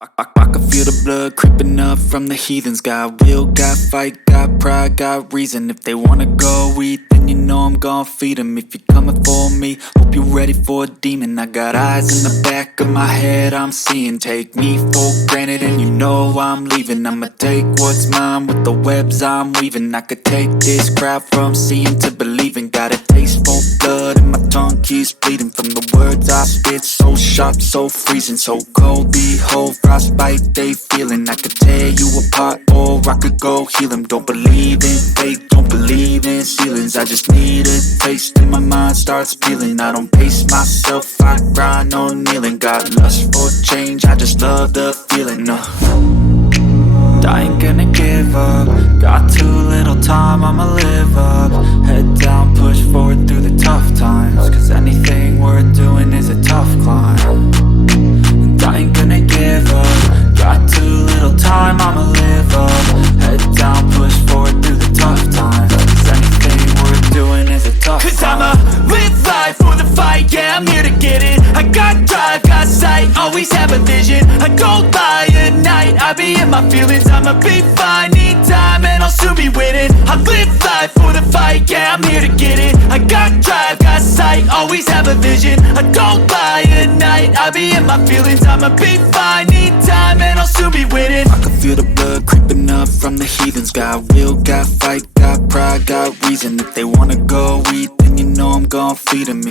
I can feel the blood creeping up from the heathens. Got will, got fight, got pride, got reason. If they wanna go eat, then you know I'm gon' feed them. If you're coming for me, hope you're ready for a demon. I got eyes in the back of my head, I'm seeing. Take me for granted and you know I'm leaving. I'ma take what's mine with the webs I'm weaving. I could take this crowd from seeing to believing. Got a taste for blood and my tongue keeps bleeding. From the words I spit, so sharp, so freezing, so cold. Behold, frostbite they feeling. I could tear you apart or I could go heal them. Don't believe in fate, don't believe in ceilings. I just need a taste and my mind starts peeling. I don't pace myself, I grind on kneeling. Got lust for change, I just love the feeling. I ain't gonna give up. Got too little time, I'ma live up. Head down, push forward through the tough times. Cause anything worth doing is a tough climb. And I ain't gonna give up. Got too little time, I'ma live up. Head down, push forward through the tough times. Cause anything worth doing is a tough climb. Cause I'ma live life for the fight, yeah, I'm here to get it. I got drive, got sight, always have a vision. I go by at night, I be in my feelings. I'ma be fine, need time, and I'll soon be winning. I live life for the fight, yeah, I'm here to get it. I got drive, got sight, always have a vision. I don't lie at night, I be in my feelings. I'ma be fine, need time, and I'll soon be winning. I can feel the blood creeping up from the heathens. Got will, got fight, got pride, got reason. If they wanna go eat, then you know I'm gon' feed them.